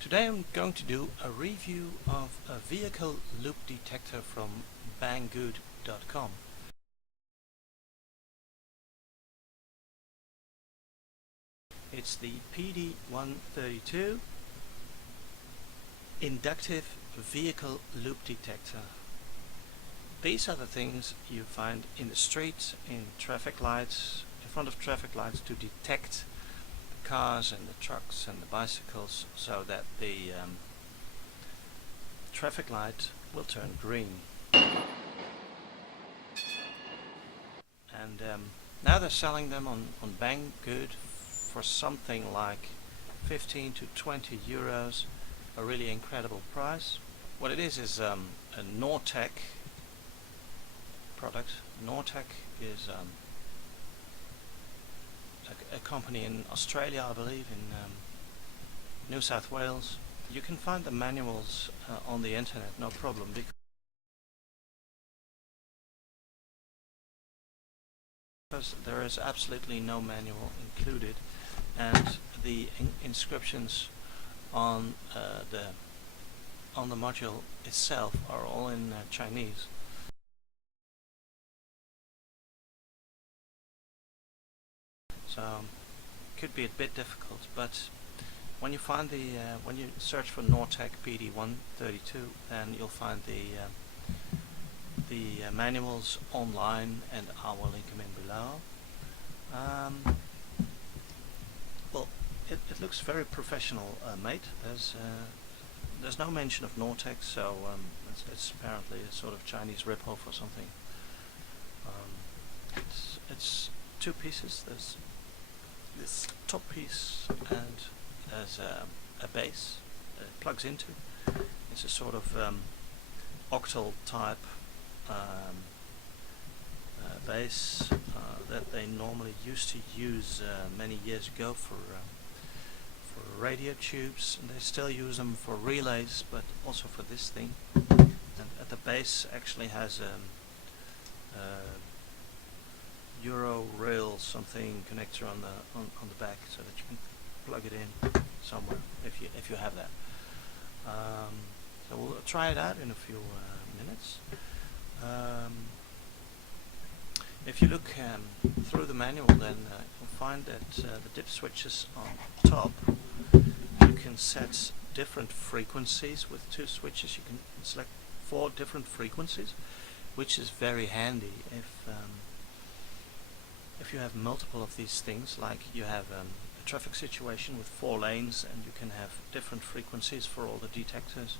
Today I'm going to do a review of a vehicle loop detector from banggood.com. It's the PD132 inductive vehicle loop detector. These are the things you find in the streets, in traffic lights, in front of traffic lights, to detect the cars and the trucks and the bicycles so that the traffic light will turn green. And now they're selling them on Banggood for something like 15 to 20 euros, a really incredible price. What it is a Nortec product. Nortec is a company in Australia, I believe, in New South Wales. You can find the manuals on the internet, no problem, because there is absolutely no manual included, and the inscriptions on the module itself are all in Chinese. So could be a bit difficult, but when you find when you search for Nortec PD132, then you'll find the manuals online, and I will link them in below. Well, it looks very professional made. There's no mention of Nortec, so it's apparently a sort of Chinese rip-off or something. It's two pieces. There's this top piece, and there's a base that it plugs into. It's a sort of octal type base that they normally used to use many years ago for radio tubes, and they still use them for relays, but also for this thing. And at the base actually has a Euro rail something connector on the back, so that you can plug it in somewhere if you have that. So we'll try it out in a few minutes. If you look through the manual, then you'll find that the dip switches on top, you can set different frequencies with two switches. You can select 4 different frequencies, which is very handy if you have multiple of these things, like you have a traffic situation with 4 lanes, and you can have different frequencies for all the detectors.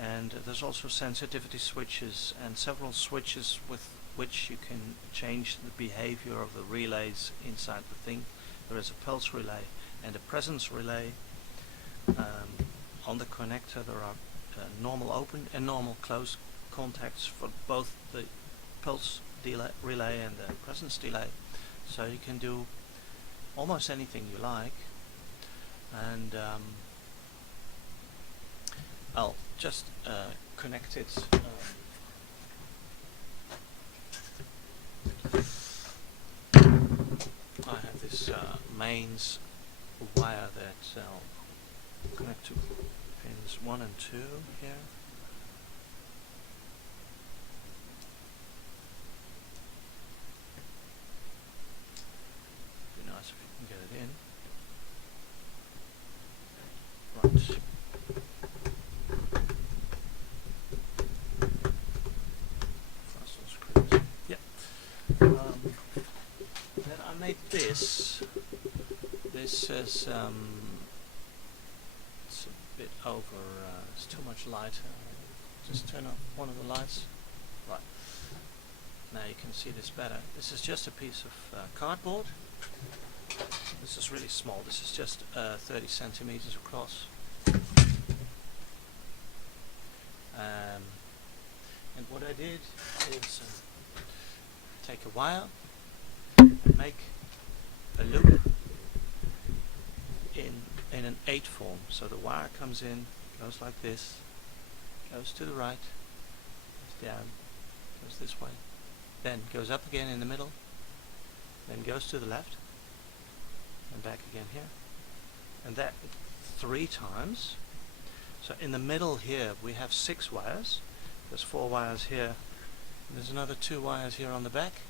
And there's also sensitivity switches and several switches with which you can change the behavior of the relays inside the thing. There is a pulse relay and a presence relay. On the connector there are normal open and normal close contacts for both the pulse relay and the presence delay. So you can do almost anything you like. And I'll just connect it. I have this mains wire that I'll connect to pins 1 and 2 here. Be nice if you can get it in. Right. Yep. Then I made this. This is it's a bit over. It's too much light. Just turn off one of the lights. Right. Now you can see this better. This is just a piece of cardboard. This is really small. This is just 30 centimeters across. And what I did is take a wire and make a loop in an 8 form. So the wire comes in, goes like this, goes to the right, goes down, goes this way, then goes up again in the middle, then goes to the left, and back again here, and that 3 times. So in the middle here we have 6 wires. There's 4 wires here. There's another 2 wires here on the back.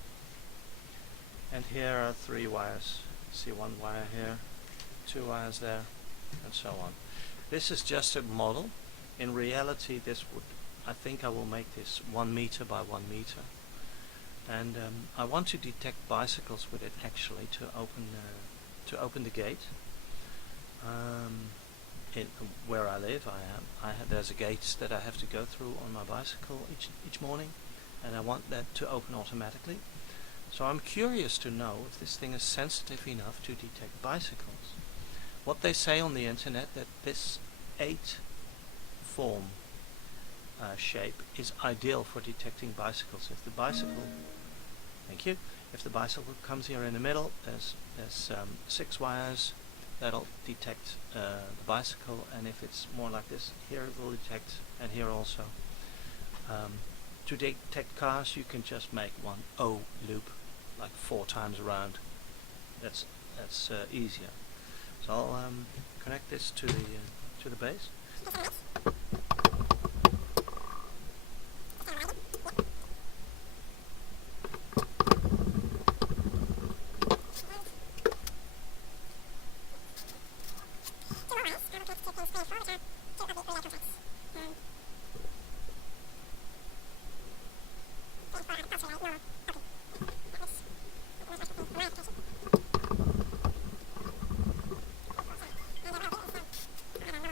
And here are 3 wires. See 1 wire here, 2 wires there, and so on. This is just a model. In reality, this would, I think I will make this 1 meter by 1 meter. And I want to detect bicycles with it actually to open the gate. In where I live, there's a gate that I have to go through on my bicycle each morning, and I want that to open automatically. So I'm curious to know if this thing is sensitive enough to detect bicycles. What they say on the internet, that this 8 form shape is ideal for detecting bicycles. If the bicycle, thank you, if the bicycle comes here in the middle, there's 6 wires that'll detect the bicycle, and if it's more like this, here it will detect, and here also. To detect cars, you can just make one O loop, like 4 times around. That's easier. So I'll connect this to the base.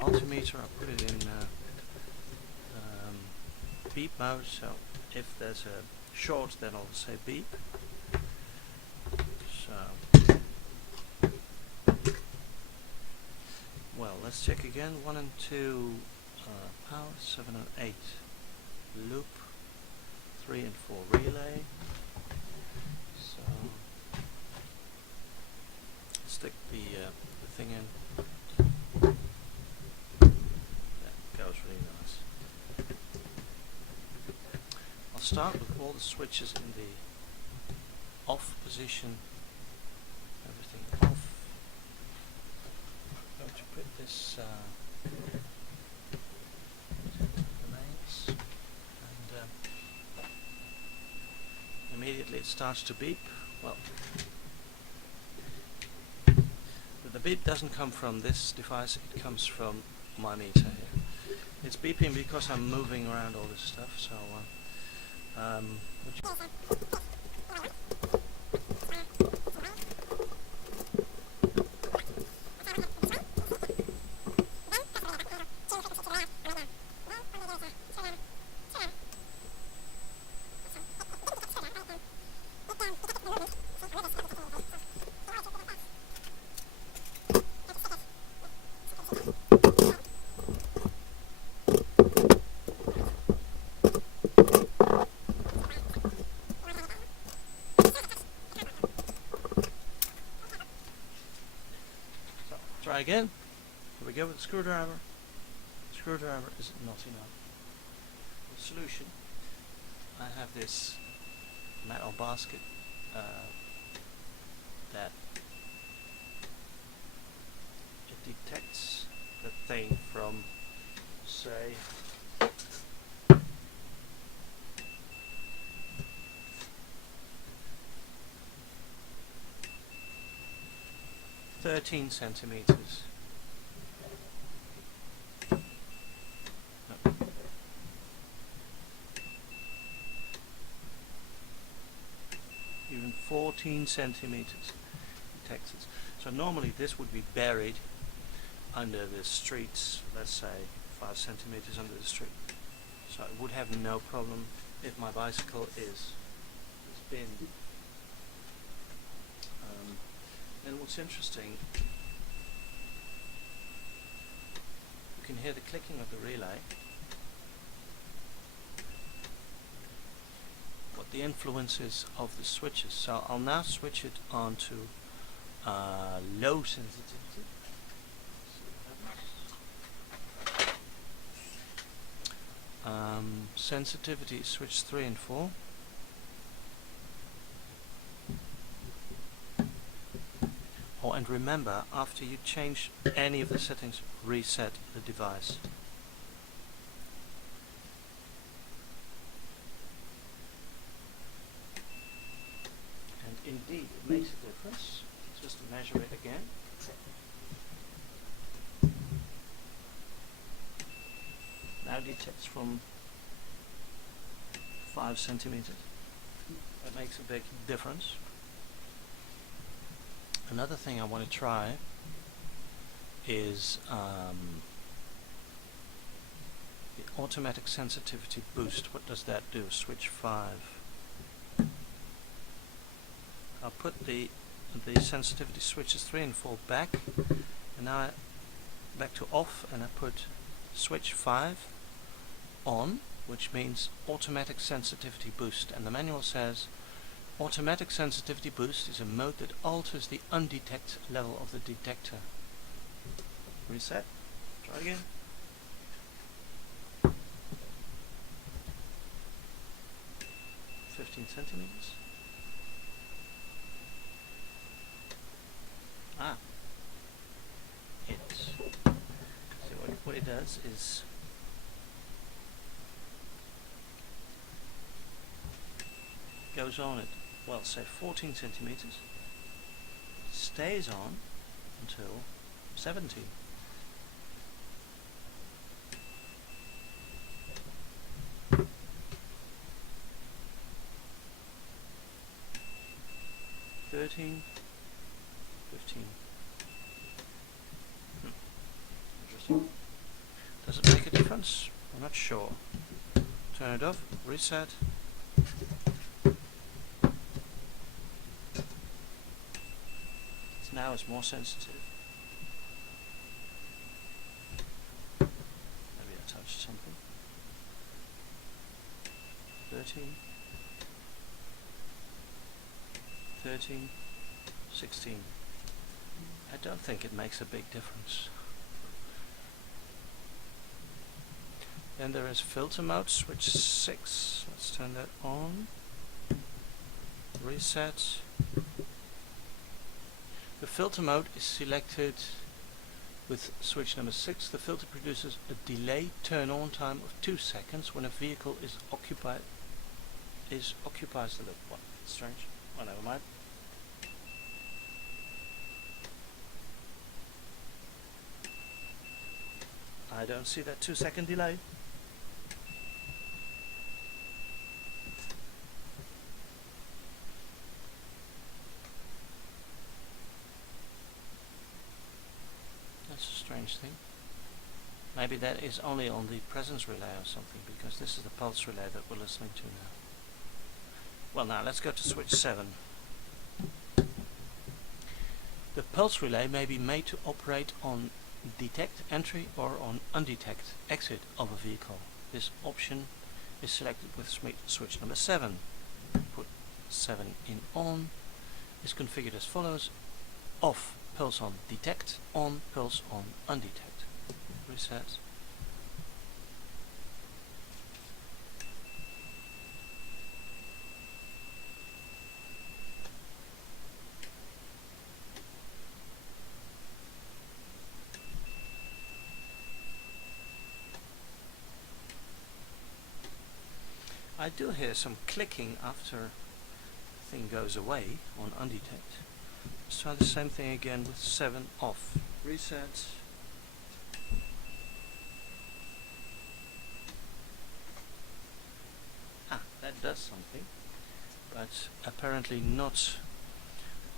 Multimeter, I'll put it in beep mode, so if there's a short, then I'll say beep. So, well, let's check again. 1 and 2 power, 7 and 8 loop, 3 and 4 relay. So stick the thing in. Really nice. I'll start with all the switches in the off position, everything off. I'm going to put this remains, and immediately it starts to beep. Well, but the beep doesn't come from this device, it comes from my meter here. It's beeping because I'm moving around all this stuff, so try again. Here we go with the screwdriver. Screwdriver is not enough. The solution, I have this metal basket that it detects the thing from, say, 13 centimeters. No. Even 14 centimeters detects it. So normally this would be buried under the streets, let's say 5 centimeters under the street. So it would have no problem if my bicycle is binned. And what's interesting, you can hear the clicking of the relay. What the influence is of the switches. So I'll now switch it on to low sensitivity. Sensitivity switch 3 and 4. Oh, and remember, after you change any of the settings, reset the device. indeed it makes a difference. Just to measure it again. Now detects from 5 centimeters. That makes a big difference. Another thing I want to try is the automatic sensitivity boost. What does that do? Switch 5. I'll put the sensitivity switches 3 and 4 back, and now back to off, and I put switch 5 on, which means automatic sensitivity boost, and the manual says automatic sensitivity boost is a mode that alters the undetect level of the detector. Reset, try again. "15 centimeters. What it does is goes on at, well, say 14 centimeters, stays on until 17. "13, 15. Interesting. Does it make a difference? I'm not sure. Turn it off, reset. Now it's more sensitive. Maybe I touched something. 13, 13, 16. I don't think it makes a big difference. Then there is filter mode, switch 6. Let's turn that on. Reset. The filter mode is selected with switch number 6. The filter produces a delay turn-on time of 2 seconds when a vehicle occupies the loop. What? Strange. Oh, never mind. I don't see that 2-second delay. That's a strange thing. Maybe that is only on the presence relay or something, because this is the pulse relay that we're listening to now. Well, now let's go to switch 7. The pulse relay may be made to operate on detect entry or on undetect exit of a vehicle. This option is selected with switch number 7. Put 7 in on. Is configured as follows: off, pulse on detect, on, pulse on undetect. Reset. I do hear some clicking after the thing goes away on undetect. Let's try the same thing again with 7 off. Reset. That does something, but apparently not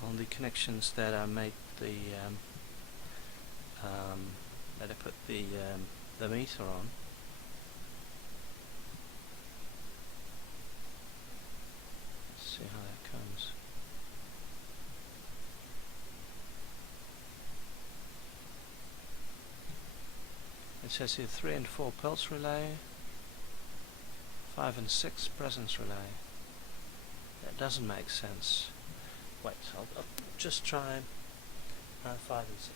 on the connections that I made that I put the meter on. Let's see how that comes. It says here 3 and 4 pulse relay, 5 and 6 presence relay. That doesn't make sense. Wait, I'll just try 5 and 6.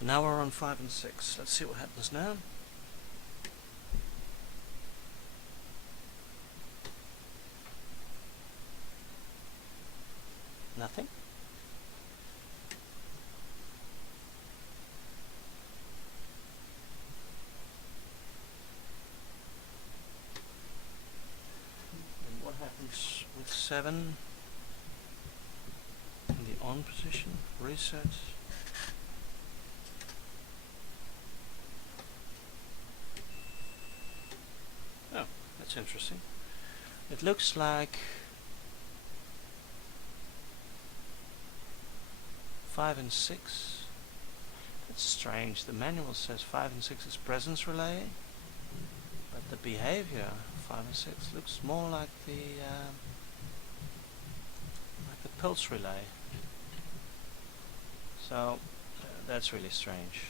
Now we're on 5 and 6. Let's see what happens now. Nothing. And what happens with 7 in the on position? Reset. Oh, that's interesting. It looks like 5 and 6. That's strange. The manual says 5 and 6 is presence relay, but the behavior 5 and 6 looks more like the pulse relay. So that's really strange.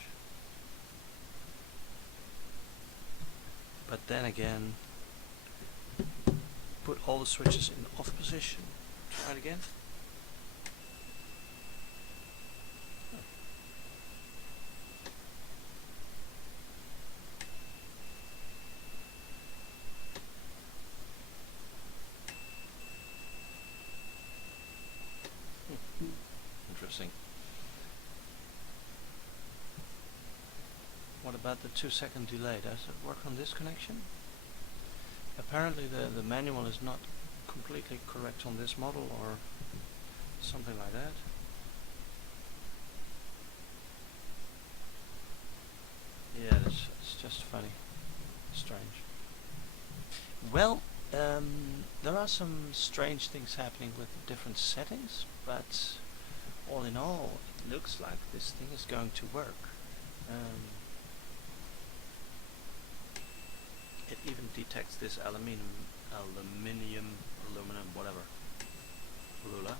But then again, put all the switches in off position. Try it again. Interesting. What about the 2-second delay? Does it work on this connection? Apparently the manual is not completely correct on this model, or something like that. Yeah, it's just funny. Strange. Well, there are some strange things happening with different settings, but all in all, it looks like this thing is going to work. It even detects this aluminum, whatever, ruler.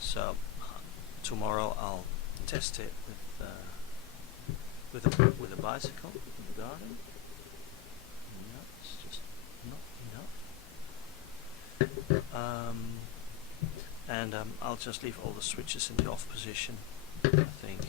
So tomorrow I'll test it with a bicycle in the garden. No, it's just not enough. And I'll just leave all the switches in the off position, I think.